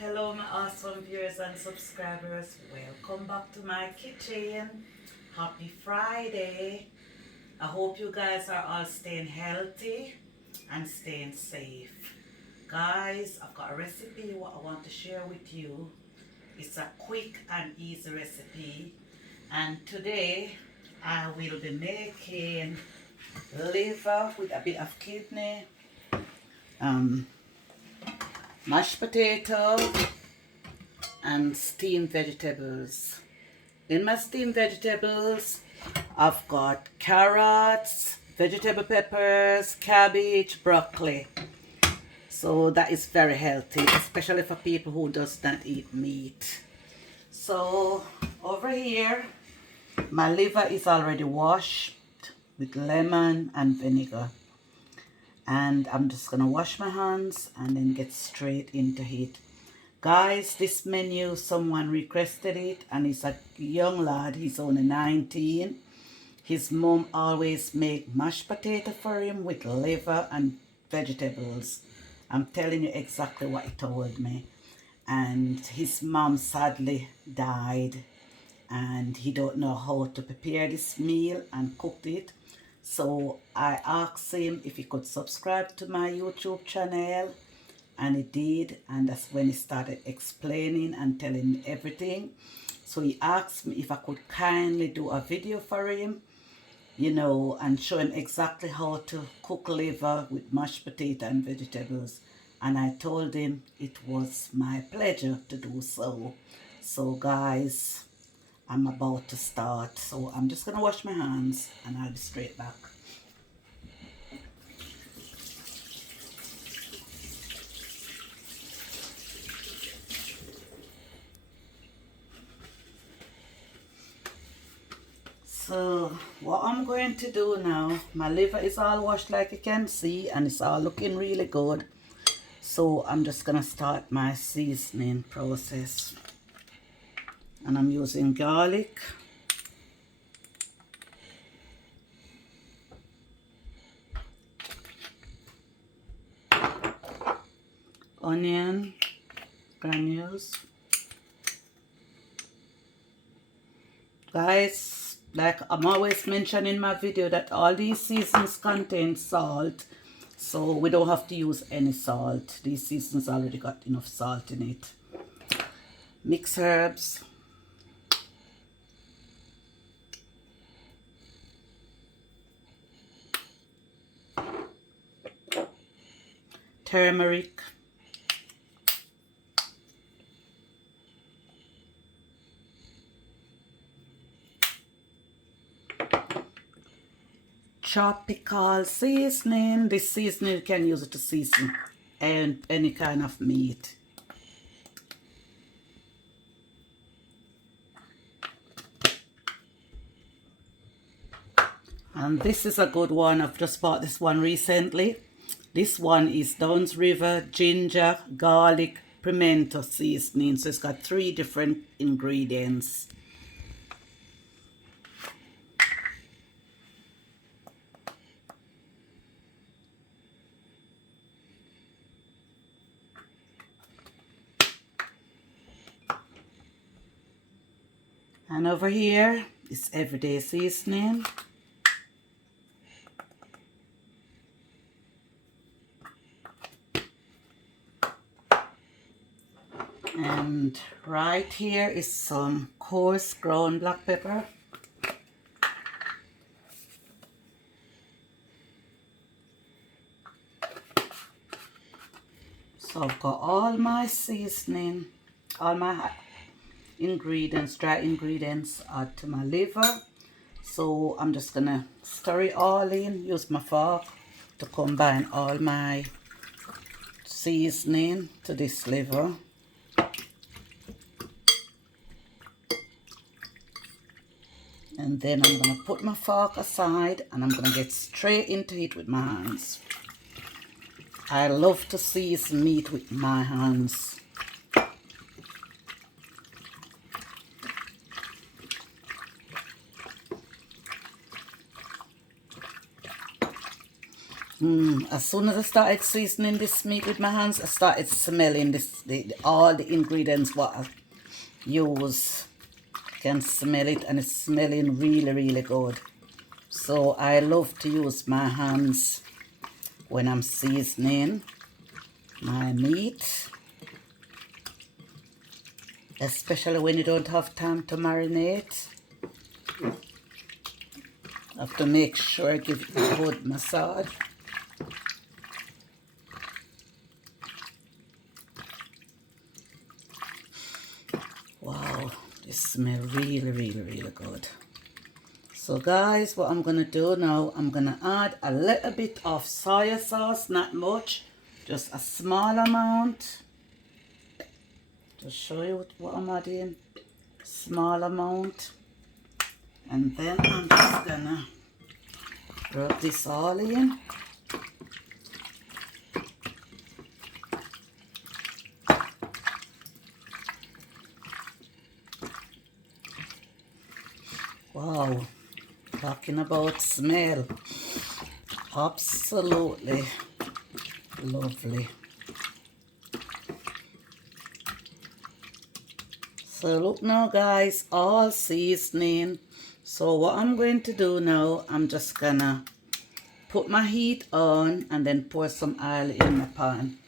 Hello my awesome viewers and subscribers, welcome back to my kitchen. Happy Friday. I hope you guys are all staying healthy and staying safe. Guys, I've got a recipe what I want to share with you. It's a quick and easy recipe, and today I will be making liver with a bit of kidney, um, mashed potato and steamed vegetables. In my steamed vegetables, I've got carrots, vegetable peppers, cabbage, broccoli. So that is very healthy, especially for people who does not eat meat. So over here, my liver is already washed with lemon and vinegar. And I'm just gonna wash my hands and then get straight into it. Guys, this menu, someone requested it, and it's a young lad, he's only 19. His mom always make mashed potato for him with liver and vegetables. I'm telling you exactly what he told me. And his mom sadly died, and he don't know how to prepare this meal and cook it. So I asked him if he could subscribe to my YouTube channel, and he did, and that's when he started explaining and telling me everything. So he asked me if I could kindly do a video for him, and show him exactly how to cook liver with mashed potato and vegetables. And I told him it was my pleasure to do so. So guys, I'm about to start. So I'm just gonna wash my hands and I'll be straight back. So what I'm going to do now, my liver is all washed like you can see, and it's all looking really good. So I'm just gonna start my seasoning process. And I'm using garlic, onion granules. Guys, like I'm always mentioning in my video, that all these seasons contain salt, so we don't have to use any salt. These seasons already got enough salt in it. Mixed herbs, turmeric, tropical seasoning. This seasoning you can use it to season and any kind of meat. And this is a good one. I've just bought this one recently. This one is Downs River ginger, garlic, pimento seasoning. So it's got 3 different ingredients. And over here is everyday seasoning. And right here is some coarse ground black pepper. So I've got all my seasoning, all my ingredients, dry ingredients, add to my liver. So I'm just gonna stir it all in, use my fork to combine all my seasoning to this liver. And then I'm gonna put my fork aside and I'm gonna get straight into it with my hands. I love to season meat with my hands. As soon as I started seasoning this meat with my hands, I started smelling all the ingredients what I use. Can smell it, and it's smelling really, really good. So I love to use my hands when I'm seasoning my meat, especially when you don't have time to marinate. I have to make sure I give it a good massage. Wow, this smells really, really, really good. So guys, what I'm going to do now, I'm going to add a little bit of soy sauce, not much, just a small amount. Just show you what I'm adding, small amount. And then I'm just going to rub this all in. Wow, talking about smell, absolutely lovely. So look now guys, all seasoning. So what I'm going to do now, I'm just gonna put my heat on and then pour some oil in my pan.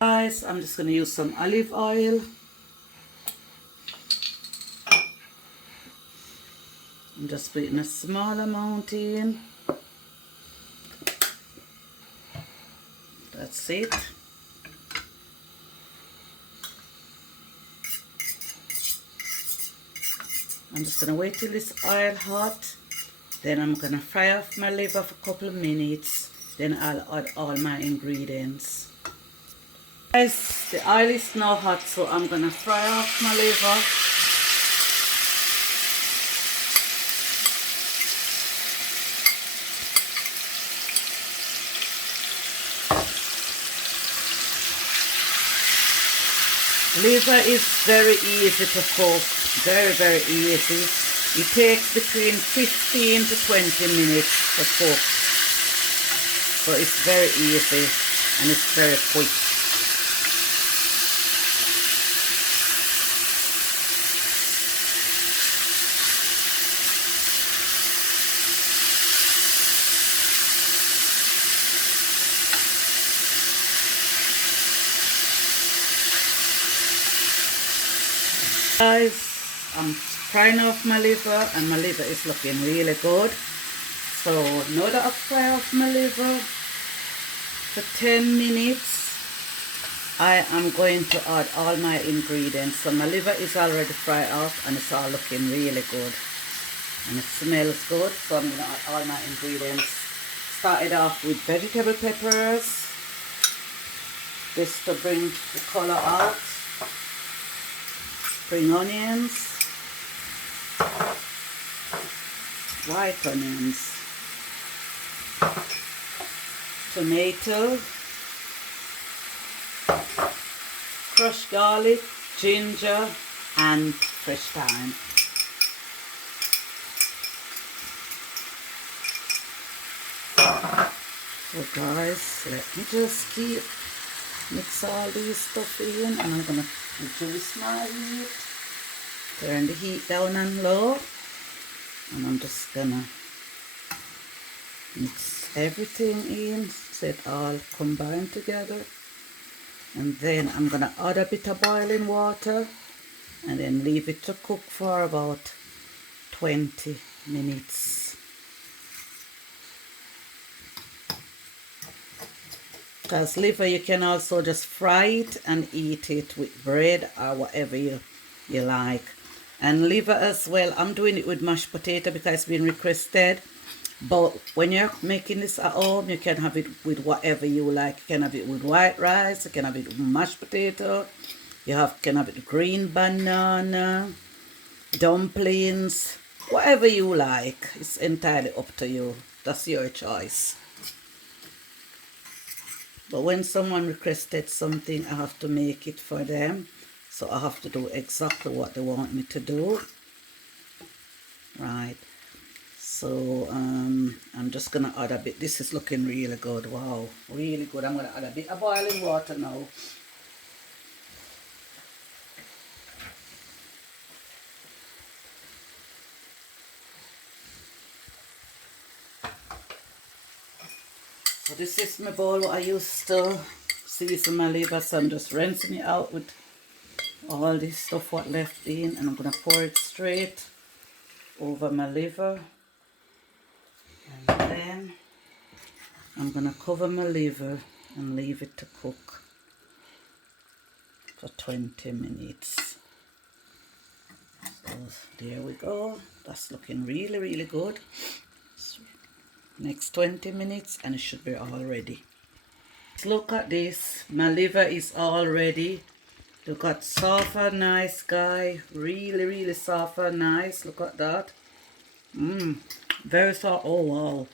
Guys, I'm just going to use some olive oil. I'm just putting a small amount in. That's it. I'm just going to wait till this oil hot. Then I'm going to fry off my liver for a couple of minutes. Then I'll add all my ingredients. Guys, the oil is now hot, so I'm going to fry off my liver. Liver is very easy to cook, very, very easy. It takes between 15 to 20 minutes to cook. So it's very easy and it's very quick. Guys, I'm frying off my liver and my liver is looking really good. So now that I've fried off my liver for 10 minutes, I am going to add all my ingredients. So my liver is already fried off and it's all looking really good. And it smells good, so I'm going to add all my ingredients. Started off with vegetable peppers, just to bring the color out. Spring onions, white onions, tomato, crushed garlic, ginger and fresh thyme. So guys, let me just mix all these stuff in, and I'm going to reduce my heat, turn the heat down and low, and I'm just going to mix everything in so it all combine together. And then I'm going to add a bit of boiling water and then leave it to cook for about 20 minutes. Because liver, you can also just fry it and eat it with bread or whatever you like. And liver as well, I'm doing it with mashed potato because it's been requested. But when you're making this at home, you can have it with whatever you like. You can have it with white rice, you can have it with mashed potato, can have it with green banana, dumplings, Whatever you like, it's entirely up to you. That's your choice. But when someone requested something, I have to make it for them. So I have to do exactly what they want me to do. Right. So I'm just gonna add a bit. This is looking really good. Wow, really good. I'm gonna add a bit of boiling water now. So this is my bowl what I used to season my liver. So I'm just rinsing it out with all this stuff what left in, and I'm gonna pour it straight over my liver. And then I'm gonna cover my liver and leave it to cook for 20 minutes. So there we go. That's looking really, really good. So next 20 minutes and it should be all ready. Look at this. My liver is all ready. Look at soft and nice, guy. Really, really soft and nice. Look at that. Very soft. Oh, wow.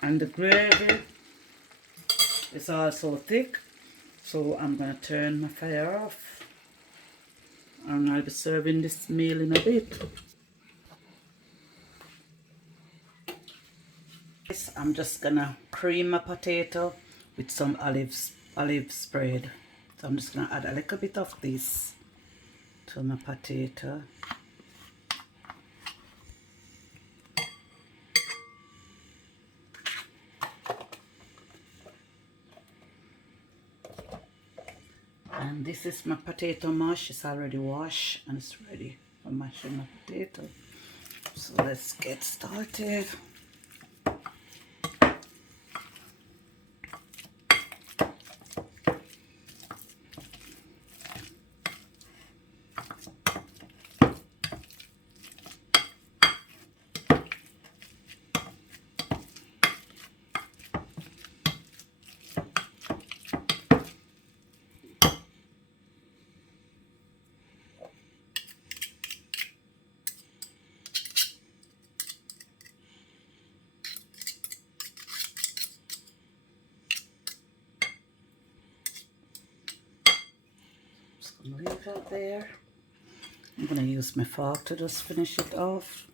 And the gravy is also thick. So I'm going to turn my fire off. And I'll be serving this meal in a bit. I'm just gonna cream my potato with some olive spread. So I'm just gonna add a little bit of this to my potato. And this is my potato mash. It's already washed and it's ready for mashing my potato. So let's get started. Leave it there. I'm going to use my fork to just finish it off.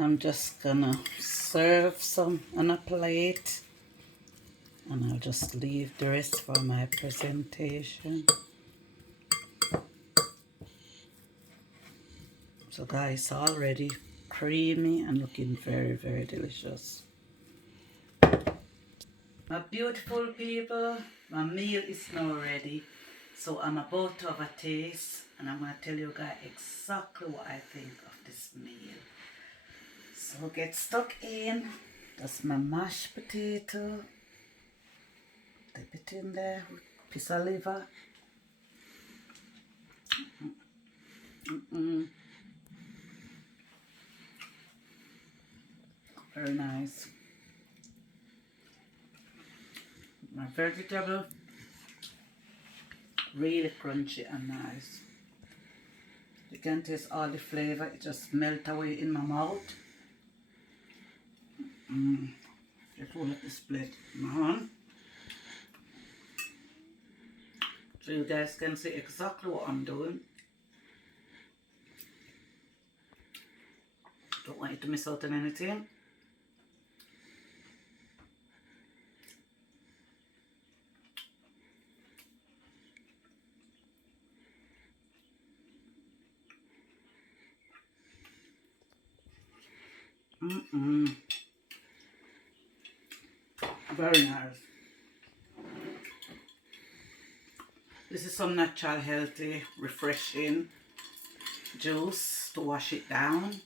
I'm just gonna serve some on a plate and I'll just leave the rest for my presentation. So guys, already creamy and looking very, very delicious. My beautiful people, my meal is now ready. So I'm about to have a taste and I'm gonna tell you guys exactly what I think of this meal. So get stuck in. That's my mashed potato. Dip it in there with a piece of liver. Very nice. My vegetable, really crunchy and nice. You can taste all the flavor. It just melt away in my mouth. Just hold up the split in my hand. So you guys can see exactly what I'm doing. Don't want you to miss out on anything. Very nice. This is some natural, healthy, refreshing juice to wash it down.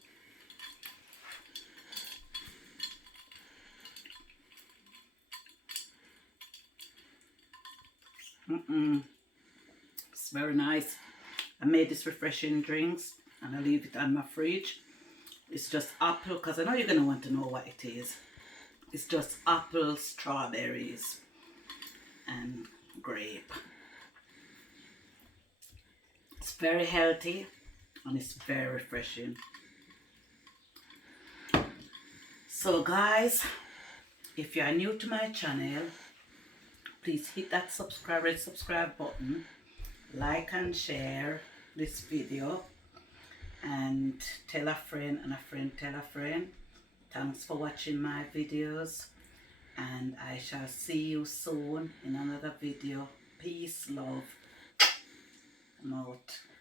It's very nice. I made this refreshing drinks and I leave it on my fridge. It's just apple, because I know you're going to want to know what it is. It's just apple, strawberries, and grape. It's very healthy and it's very refreshing. So guys, if you are new to my channel, please hit that subscribe button, like and share this video, and tell a friend and a friend tell a friend. Thanks for watching my videos, and I shall see you soon in another video. Peace, love. I'm out.